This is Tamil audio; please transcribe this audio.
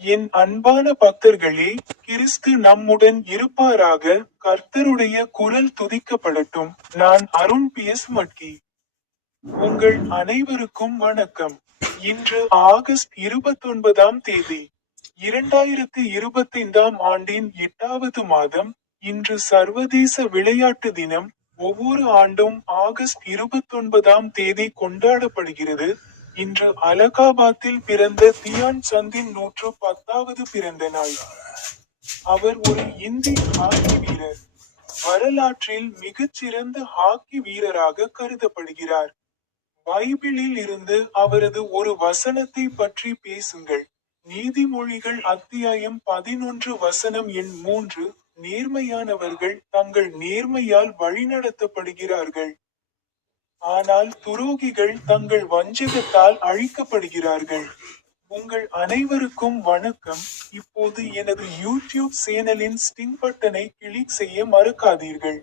என் அன்பான பக்தர்களே கிறிஸ்து நம்முடன் இருப்பாராக கர்த்தருடைய குரல் துதிக்கப்படட்டும். நான் அருண் பி. எஸ். மட்கி. உங்கள் அனைவருக்கும் வணக்கம். இன்று ஆகஸ்ட் இருபத்தொன்பதாம் தேதி இரண்டாயிரத்தி இருபத்தைந்தாம் ஆண்டின் எட்டாவது மாதம் இன்று சர்வதேச விளையாட்டு தினம் ஒவ்வொரு ஆண்டும் ஆகஸ்ட் இருபத்தொன்பதாம் தேதி கொண்டாடப்படுகிறது. இன்று அலகாபாத்தில் பிறந்த தியான் சந்தின் நூற்று பத்தாவது பிறந்த நாள். அவர் ஒரு இந்திய ஹாக்கி வீரர். வரலாற்றில் மிகச்சிறந்த ஹாக்கி வீரராக கருதப்படுகிறார். பைபிளில் இருந்து அவரது ஒரு வசனத்தை பற்றி பேசுங்கள். நீதிமொழிகள் அத்தியாயம் பதினொன்று வசனம் எண் மூன்று நேர்மையானவர்கள் தங்கள் நேர்மையால் வழிநடத்தப்படுகிறார்கள். ஆனால் துரோகிகள் தங்கள் வஞ்சகத்தால் அழிக்கப்படுகிறார்கள். உங்கள் அனைவருக்கும் வணக்கம். இப்போது எனது யூடியூப் சேனலின் ஸ்டிங் பட்டனை கிளிக் செய்ய மறக்காதீர்கள்.